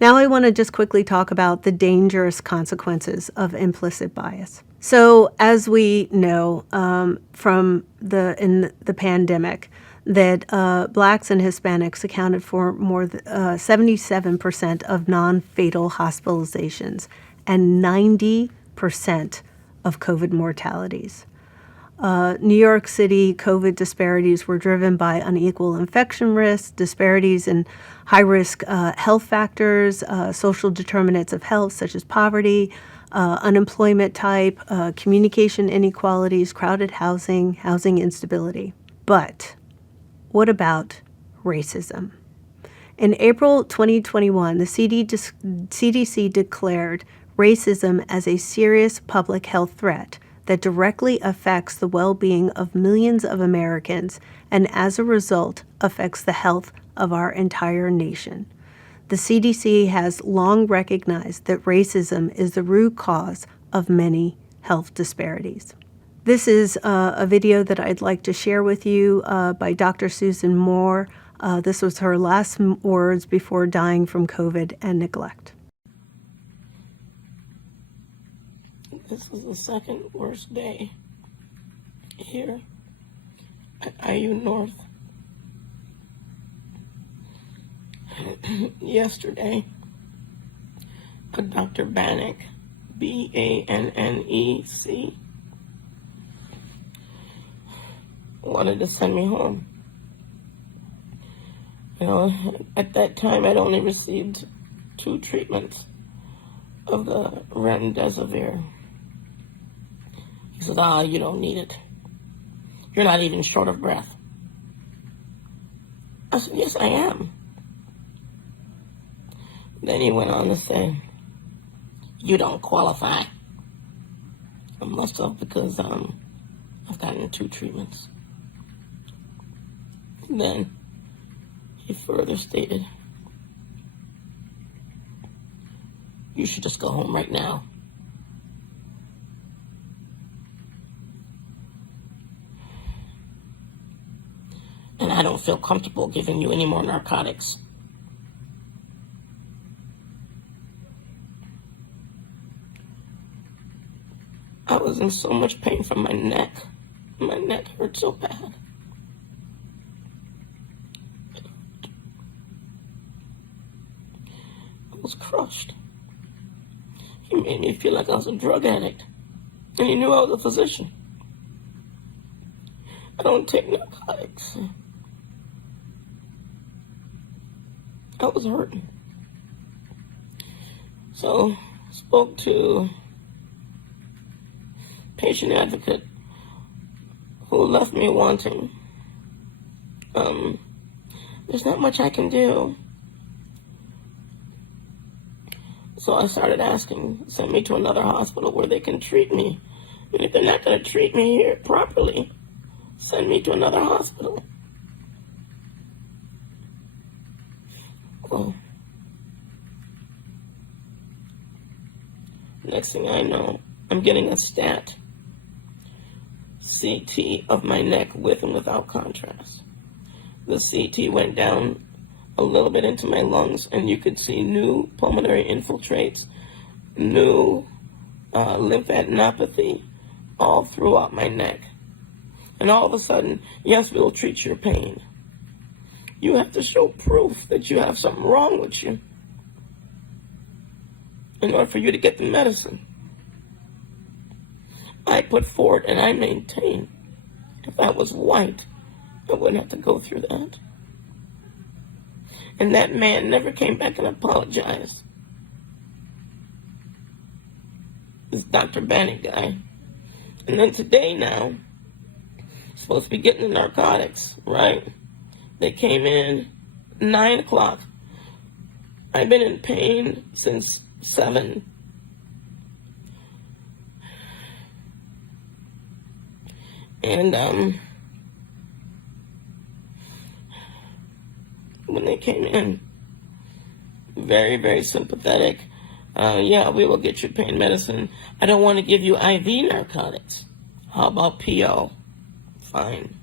Now I want to just quickly talk about the dangerous consequences of implicit bias. So as we know from in the pandemic, that blacks and Hispanics accounted for more than 77% of non-fatal hospitalizations and 90% of COVID mortalities. New York City COVID disparities were driven by unequal infection risks, disparities in high-risk health factors, social determinants of health such as poverty, unemployment type, communication inequalities, crowded housing, housing instability. But what about racism? In April 2021, the CDC declared racism as a serious public health threat that directly affects the well-being of millions of Americans and, as a result, affects the health of our entire nation. The CDC has long recognized that racism is the root cause of many health disparities. This is a video that I'd like to share with you by Dr. Susan Moore. This was her last words before dying from COVID and neglect. This is the second worst day here at IU North. Yesterday, a Dr. Bannock, B-A-N-N-E-C, wanted to send me home. You know, at that time, I'd only received 2 treatments of the remdesivir. He said, you don't need it. You're not even short of breath. I said, yes, I am. Then he went on to say, you don't qualify. I must have, because I've gotten 2 treatments. And then he further stated, you should just go home right now. And I don't feel comfortable giving you any more narcotics. I was in so much pain from my neck. My neck hurt so bad. I was crushed. He made me feel like I was a drug addict. And he knew I was a physician. I don't take narcotics. I was hurting. So, spoke to patient advocate who left me wanting. There's not much I can do. So I started asking, send me to another hospital where they can treat me. And if they're not going to treat me here properly, send me to another hospital. Well, next thing I know, I'm getting a stat CT of my neck with and without contrast. The CT went down a little bit into my lungs, and you could see new pulmonary infiltrates, new lymphadenopathy all throughout my neck. And all of a sudden, yes, we'll treat your pain. You have to show proof that you have something wrong with you in order for you to get the medicine. I put forward and I maintain, if I was white, I wouldn't have to go through that. And that man never came back and apologized. This Dr. Bannock guy. And then today now, supposed to be getting the narcotics, right? They came in 9 o'clock. I've been in pain since 7. And when they came in, very, very sympathetic. Yeah, we will get you pain medicine. I don't want to give you IV narcotics. How about PO? Fine.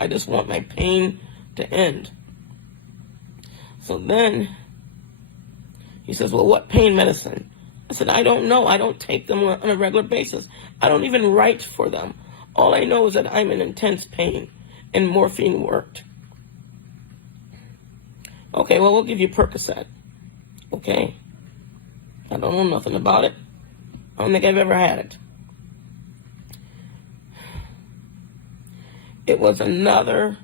I just want my pain to end. So then He says, well, what pain medicine? I said, I don't know. I don't take them on a regular basis. I don't even write for them. All I know is that I'm in intense pain, and morphine worked. Okay, well, we'll give you Percocet. Okay? I don't know nothing about it. I don't think I've ever had it. It was another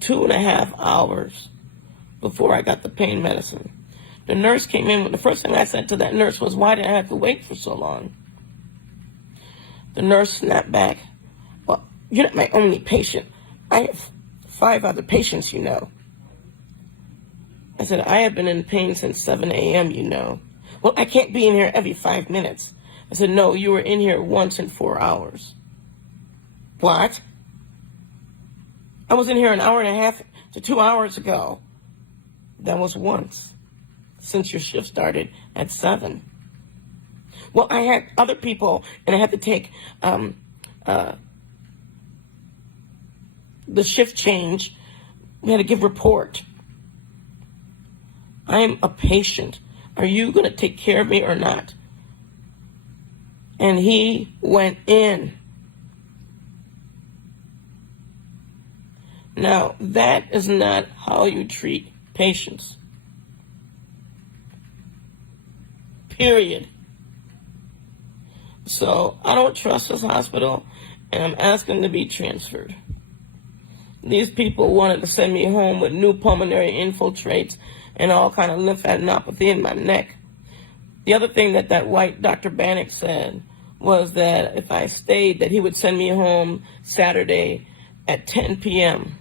2.5 hours before I got the pain medicine. The nurse came in. The first thing I said to that nurse was, why did I have to wait for so long? The nurse snapped back. Well, you're not my only patient. I have 5 other patients, you know. I said, I have been in pain since 7 a.m., you know. Well, I can't be in here every 5 minutes. I said, no, you were in here once in 4 hours. What? I was in here an hour and a half to 2 hours ago. That was once, since your shift started at 7. Well, I had other people, and I had to take the shift change. We had to give report. I am a patient. Are you going to take care of me or not? And he went in. Now, that is not how you treat patients. Period. So, I don't trust this hospital, and I'm asking to be transferred. These people wanted to send me home with new pulmonary infiltrates and all kind of lymphadenopathy in my neck. The other thing that white Dr. Bannock said was that if I stayed, that he would send me home Saturday at 10 p.m.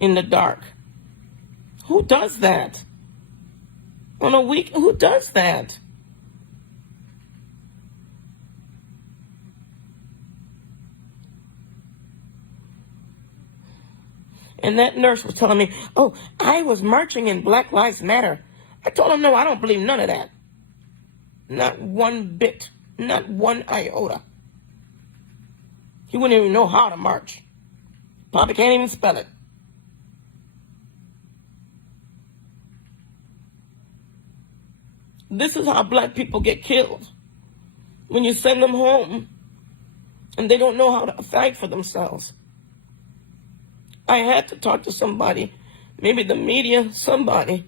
in the dark. Who does that? On a week, who does that? And that nurse was telling me, oh, I was marching in Black Lives Matter. I told him, no, I don't believe none of that. Not one bit. Not one iota. He wouldn't even know how to march. Probably can't even spell it. This is how black people get killed. When you send them home and they don't know how to fight for themselves. I had to talk to somebody, maybe the media, somebody,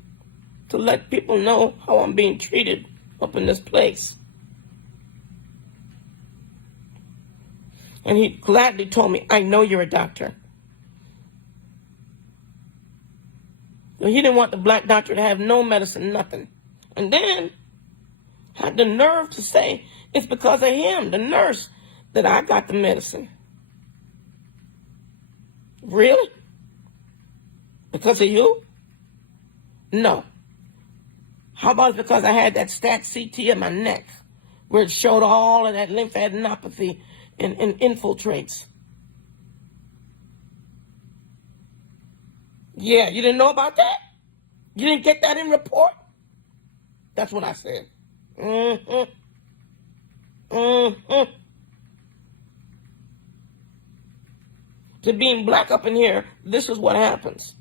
to let people know how I'm being treated up in this place. And he gladly told me, I know you're a doctor. So he didn't want the black doctor to have no medicine, nothing. And then had the nerve to say it's because of him, the nurse, that I got the medicine. Really? Because of you? No. How about because I had that stat CT in my neck where it showed all of that lymphadenopathy and infiltrates? Yeah, you didn't know about that? You didn't get that in report? That's what I said. To being black up in here, this is what happens.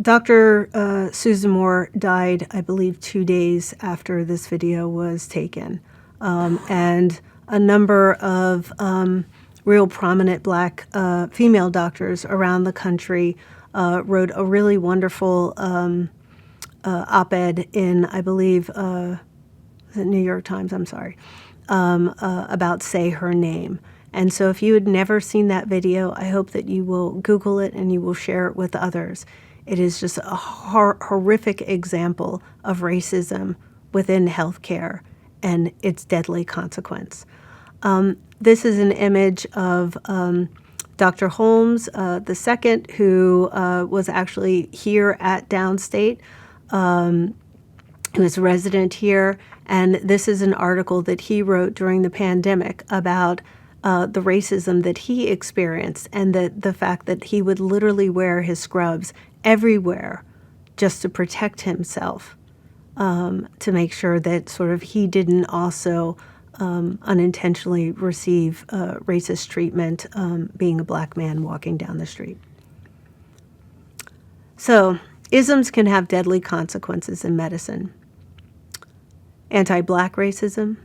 Dr. Susan Moore died, I believe, 2 days after this video was taken. And a number of real prominent black female doctors around the country wrote a really wonderful op-ed in, I believe, the New York Times, I'm sorry, about Say Her Name. And so if you had never seen that video, I hope that you will Google it and you will share it with others. It is just a horrific example of racism within healthcare and its deadly consequence. This is an image of Dr. Holmes II, who was actually here at Downstate, who is a resident here. And this is an article that he wrote during the pandemic about the racism that he experienced and the fact that he would literally wear his scrubs everywhere just to protect himself, to make sure that sort of he didn't also unintentionally receive racist treatment being a black man walking down the street. So Isms can have deadly consequences in medicine. Anti-black racism,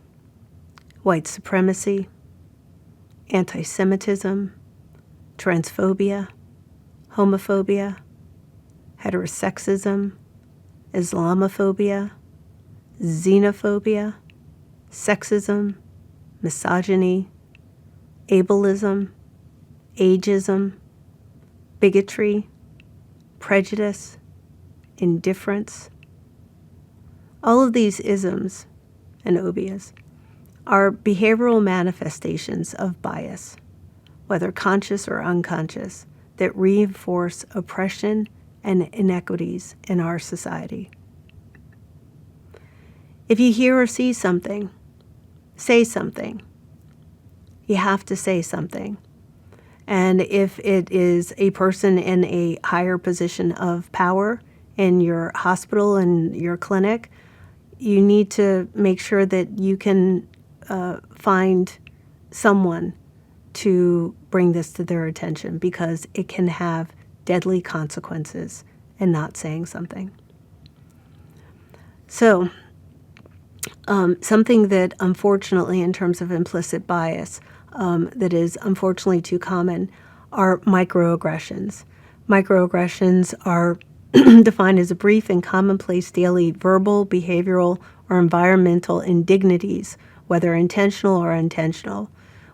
white supremacy, anti-Semitism, transphobia, homophobia, heterosexism, Islamophobia, xenophobia, sexism, misogyny, ableism, ageism, bigotry, prejudice, indifference. All of these isms and obias are behavioral manifestations of bias, whether conscious or unconscious, that reinforce oppression and inequities in our society. If you hear or see something, say something. You have to say something. And if it is a person in a higher position of power in your hospital and your clinic, you need to make sure that you can find someone to bring this to their attention, because it can have deadly consequences in not saying something. So, something that unfortunately, in terms of implicit bias, that is unfortunately too common are microaggressions. Microaggressions are defined as a brief and commonplace daily verbal, behavioral, or environmental indignities, whether intentional or unintentional,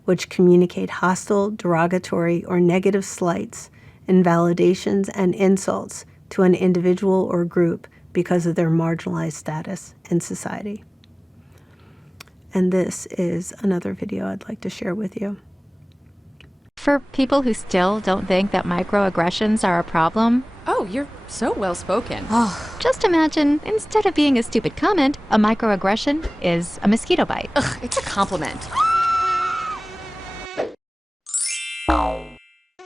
which communicate hostile, derogatory, or negative slights, invalidations, and insults to an individual or group because of their marginalized status in society. And this is another video I'd like to share with you. For people who still don't think that microaggressions are a problem, Oh, you're so well-spoken. just imagine, instead of being a stupid comment, a microaggression is a mosquito bite. Ugh, it's a compliment.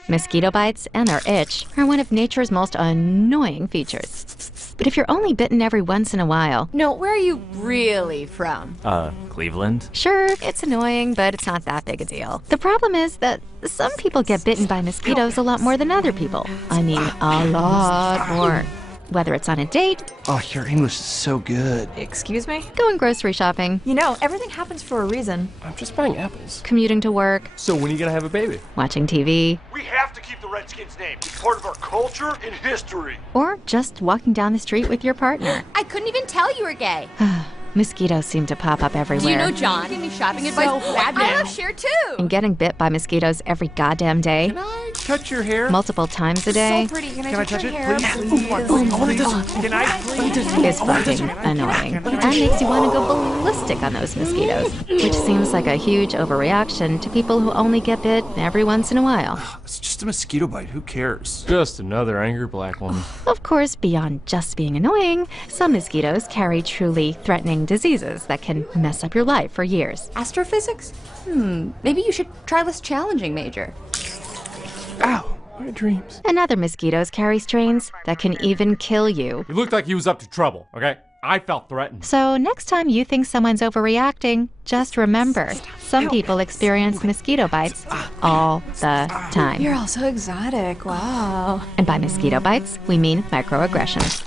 Mosquito bites and their itch are one of nature's most annoying features. But if you're only bitten every once in a while, No, where are you really from? Cleveland? sure, it's annoying, but it's not that big a deal. The problem is that some people get bitten by mosquitoes a lot more than other people. I mean, a lot more. Whether it's on a date, Oh, your English is so good. Excuse me? going grocery shopping, You know, everything happens for a reason. I'm just buying apples. commuting to work, So when are you gonna have a baby? watching TV, We have to keep the Redskins' name. It's part of our culture and history. or just walking down the street with your partner. I couldn't even tell you were gay. Mosquitoes seem to pop up everywhere. Do you know John? Give me shopping advice. I love Cher too. And getting bit by mosquitoes every goddamn day, Can I touch your hair? multiple times a day, Pretty. Can I touch it, please? Can I please? is fucking annoying. And makes you want to go ballistic on those mosquitoes, which seems like a huge overreaction to people who only get bit every once in a while. It's just a mosquito bite. Who cares? Just another angry black woman. Of course, beyond just being annoying, some mosquitoes carry truly threatening diseases that can mess up your life for years. Astrophysics? Maybe you should try less challenging, Major. Ow! My dreams. And other mosquitoes carry strains that can even kill you. He looked like he was up to trouble, okay? I felt threatened. So next time you think someone's overreacting, just remember, some people experience mosquito bites all the time. You're all so exotic. Wow. And by mosquito bites, we mean microaggressions.